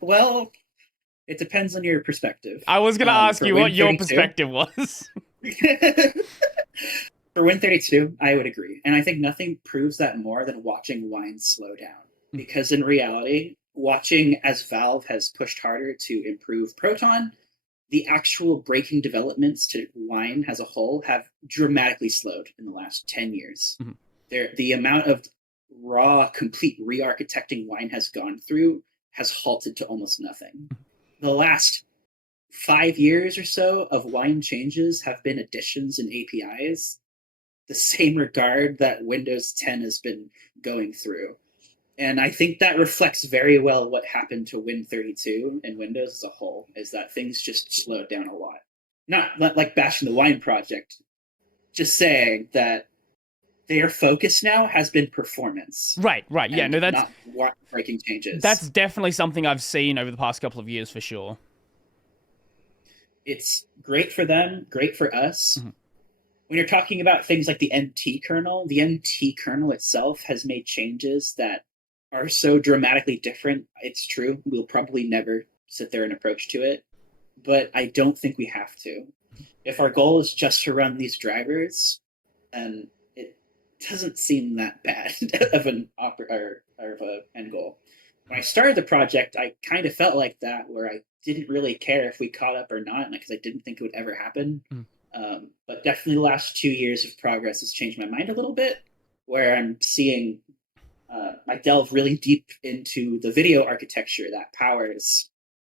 Well, it depends on your perspective. I was gonna ask For you what your Win32, perspective was. for Win32, I would agree, and I think nothing proves that more than watching Wine slow down. Because in reality, watching as Valve has pushed harder to improve Proton, the actual breaking developments to Wine as a whole have dramatically slowed in the last 10 years. The amount of raw, complete re-architecting Wine has gone through has halted to almost nothing. The last 5 years or so of Wine changes have been additions and APIs, the same regard that Windows 10 has been going through. And I think that reflects very well what happened to Win32 and Windows as a whole, is that things just slowed down a lot. Not like bashing the Wine project, just saying that their focus now has been performance Right, right. Yeah, and no, not breaking that's changes. definitely something I've seen over the past couple of years for sure. It's great for them, great for us. When you're talking about things like the NT kernel itself has made changes that are so dramatically different. It's true. We'll probably never sit there and approach to it, but I don't think we have to. If our goal is just to run these drivers, then it doesn't seem that bad of an or of a end goal. When I started the project, I kind of felt like that, where I didn't really care if we caught up or not, because I didn't think it would ever happen. But definitely the last 2 years of progress has changed my mind a little bit, where I'm seeing I delve really deep into the video architecture that powers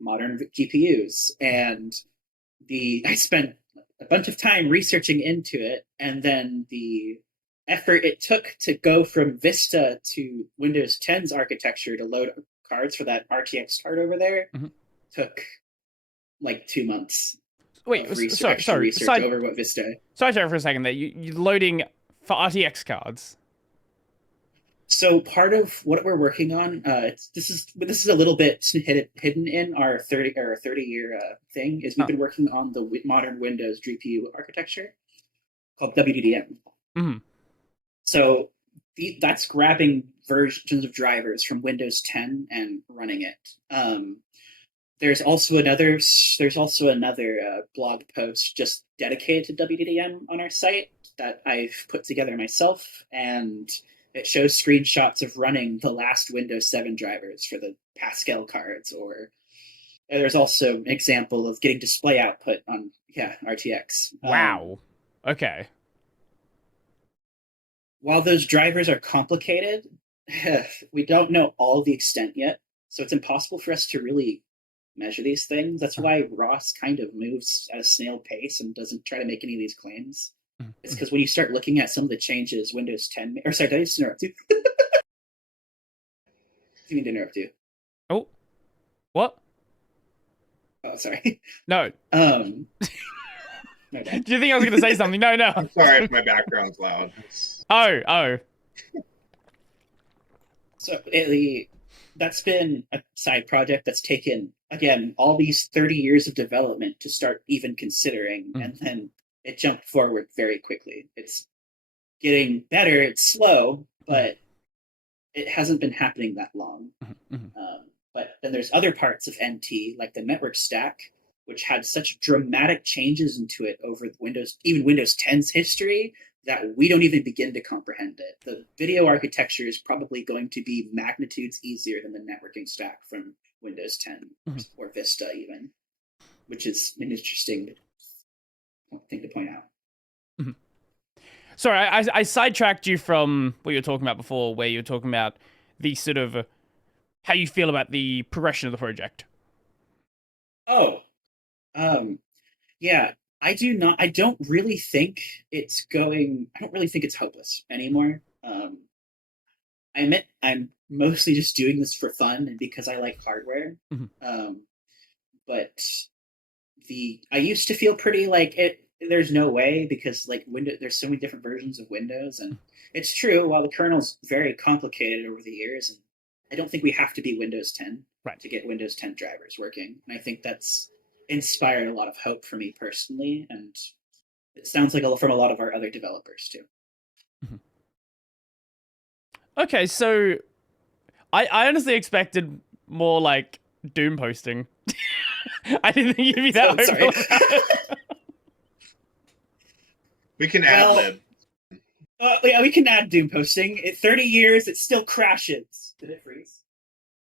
modern GPUs, and I spent a bunch of time researching into it, and then the effort it took to go from Vista to Windows 10's architecture to load cards for that RTX card over there took like 2 months Wait, of extra sorry. research over what Vista. Sorry for a second there. You're loading for RTX cards. So part of what we're working on, this is a little bit hidden in our 30 year thing. Is we've Oh. been working on the modern Windows GPU architecture called WDDM. So that's grabbing versions of drivers from Windows 10 and running it. There's also another blog post just dedicated to WDDM on our site that I've put together myself, and it shows screenshots of running the last Windows 7 drivers for the Pascal cards, or there's also an example of getting display output on RTX. Wow. Okay. While those drivers are complicated, we don't know all the extent yet, so it's impossible for us to really measure these things. That's why Ross kind of moves at a snail pace and doesn't try to make any of these claims. It's because when you start looking at some of the changes Windows 10, or sorry, did I just interrupt you? I mean to interrupt you. Oh, what? Oh, sorry. No. No, Do you think I was going to say something? No, no. I'm sorry if my background's loud. Oh. So that's been a side project that's taken, again, all these 30 years of development to start even considering, and then it jumped forward very quickly. It's getting better. It's slow, but it hasn't been happening that long. But then there's other parts of NT, like the network stack, which had such dramatic changes into it over even Windows 10's history, that we don't even begin to comprehend it. The video architecture is probably going to be magnitudes easier than the networking stack from Windows 10 or Vista even, which is an interesting thing to point out. Sorry, I sidetracked you from what you were talking about before, where you were talking about the sort of how you feel about the progression of the project. Oh, yeah. I don't really think it's going. I don't really think it's hopeless anymore. I admit I'm mostly just doing this for fun and because I like hardware. But I used to feel pretty like it. There's no way, because like there's so many different versions of Windows, and it's true. While the kernel's very complicated over the years, and I don't think we have to be Windows 10 to get Windows 10 drivers working. And I think that's inspired a lot of hope for me personally, and it sounds like from a lot of our other developers too. Okay, so I honestly expected more like doom posting. I didn't think you'd be that Oh, sorry. hopeful about it. We can Well, ad lib. Yeah, we can add doom posting. In 30 years, it still crashes. Did it freeze?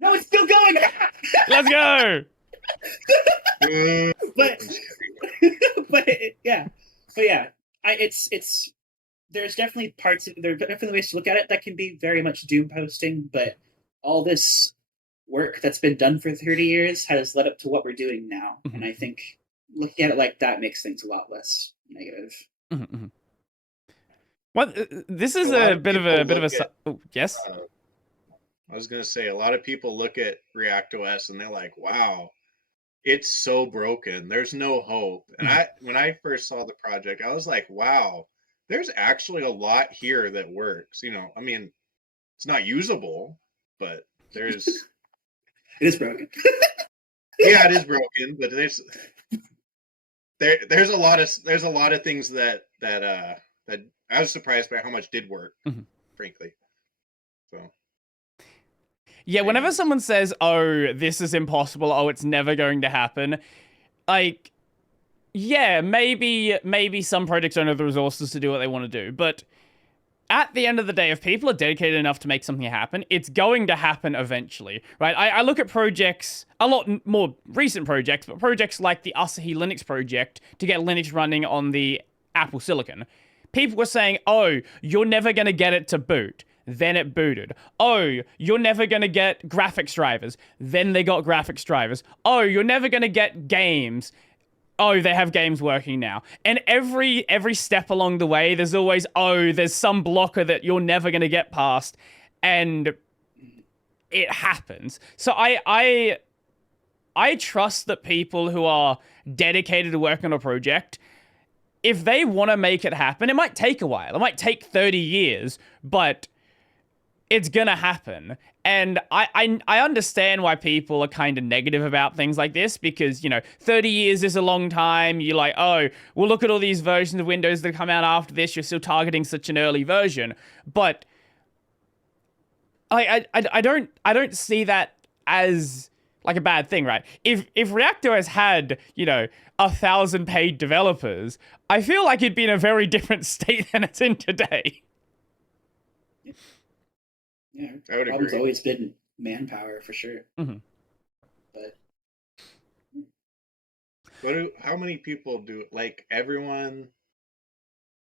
No, it's still going. Let's go. but yeah, it's there's definitely parts of, there are definitely ways to look at it that can be very much doom posting, but all this work that's been done for 30 years has led up to what we're doing now. Mhm. And I think looking at it like that makes things a lot less negative. Mm-hmm. Well, this is A lot a of bit of people a bit of a look at- oh, yes. I was gonna say a lot of people look at ReactOS and they're like, "Wow, it's so broken. There's no hope." And when I first saw the project, I was like, "Wow, there's actually a lot here that works." You know, I mean, it's not usable, but there's It is broken. yeah, it is broken, but there's a lot of things that I was surprised by how much did work, Mhm. frankly. So Yeah, whenever someone says, "Oh, this is impossible. Oh, it's never going to happen," like, yeah, maybe some projects don't have the resources to do what they want to do, but at the end of the day, if people are dedicated enough to make something happen, it's going to happen eventually, right? I look at projects, a lot more recent projects, but projects like the Asahi Linux project to get Linux running on the Apple Silicon. People were saying, "Oh, you're never going to get it to boot." Then it booted. "Oh, you're never going to get graphics drivers." Then they got graphics drivers. "Oh, you're never going to get games." Oh, they have games working now. And every step along the way, there's always, oh, there's some blocker that you're never going to get past. And it happens. So I trust that people who are dedicated to work on a project, if they want to make it happen, it might take a while. It might take 30 years, but it's going to happen. And I understand why people are kind of negative about things like this because, 30 years is a long time. You're like, oh, well, look at all these versions of Windows that come out after this. You're still targeting such an early version. But I don't see that as like a bad thing, right? If ReactOS had, 1,000 paid developers, I feel like it'd be in a very different state than it's in today. Yeah, I would problem's agree. always been manpower for sure. Mm-hmm. But How many people do like everyone?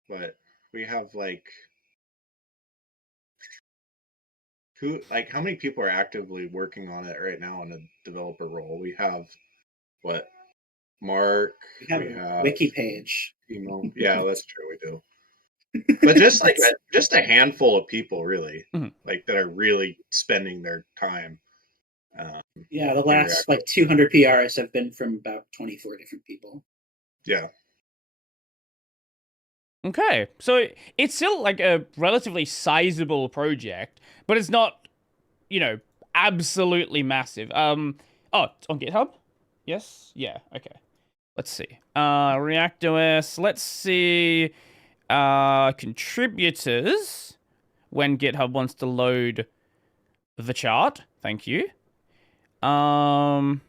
But we have how many people are actively working on it right now in a developer role? We have what? Mark. we have a wiki page. Yeah, that's true. We do. But just just a handful of people, really, Mhm. that are really spending their time. Yeah, the last 200 PRs have been from about 24 different people. Yeah. Okay, so it's still like a relatively sizable project, but it's not, absolutely massive. Oh, it's on GitHub? Yes? Yeah, okay. Let's see. ReactOS, let's see. Contributors, when GitHub wants to load the chart. Thank you. Sure.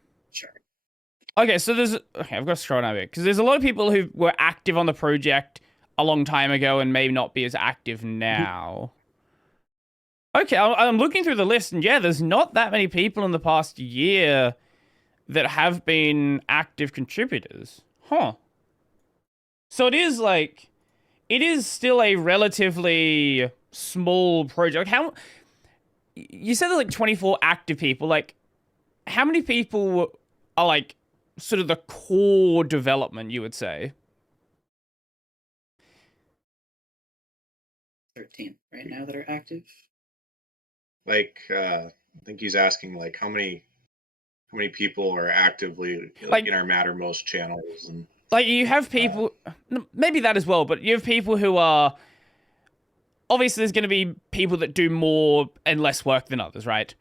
Okay, so I've got to scroll down a bit, because there's a lot of people who were active on the project a long time ago and may not be as active now. Okay, I'm looking through the list, and yeah, there's not that many people in the past year that have been active contributors. Huh. So it is still a relatively small project. How, you said there's 24 active people, how many people are sort of the core development, you would say? 13 right now that are active. I think he's asking how many people are actively in our Mattermost channels and you have people, maybe that as well, but you have people who are, obviously there's going to be people that do more and less work than others, right?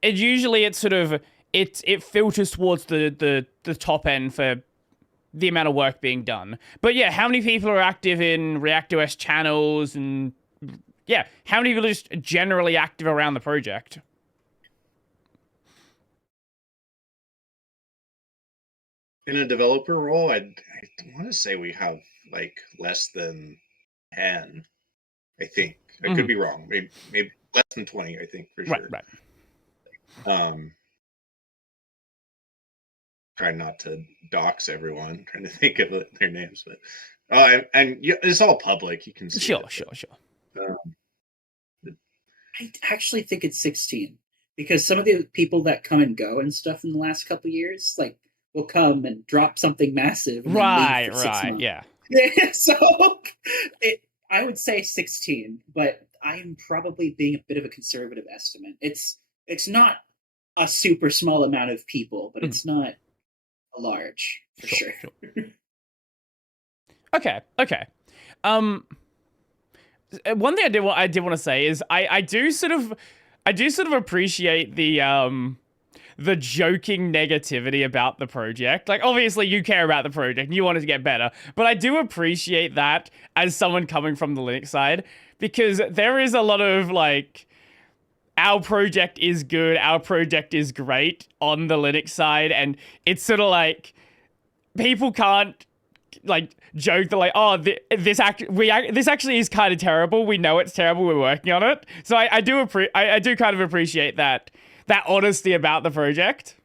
It's sort of, it filters towards the top end for the amount of work being done. But yeah, how many people are active in ReactOS channels, and yeah, how many people are just generally active around the project? in a developer role, I want to say we have like less than 10. I think I could be wrong. Maybe less than 20. I think for sure. Right. Trying not to dox everyone. Trying to think of their names, but it's all public. You can see. Sure. I actually think it's 16 because some of the people that come and go and stuff in the last couple of years, like, will come and drop something massive. And Right. then leave for 6 months. Yeah. So I would say 16, but I'm probably being a bit of a conservative estimate. It's not a super small amount of people, but it's not a large for sure. Okay. One thing I did want to say is I do sort of appreciate the joking negativity about the project. Like, obviously you care about the project and you want it to get better, but I do appreciate that as someone coming from the Linux side, because there is a lot of like, our project is good, our project is great on the Linux side, and it's sort of like, people can't like joke that like, oh, this actually is kind of terrible. We know it's terrible. We're working on it. So I do kind of appreciate that honesty about the project.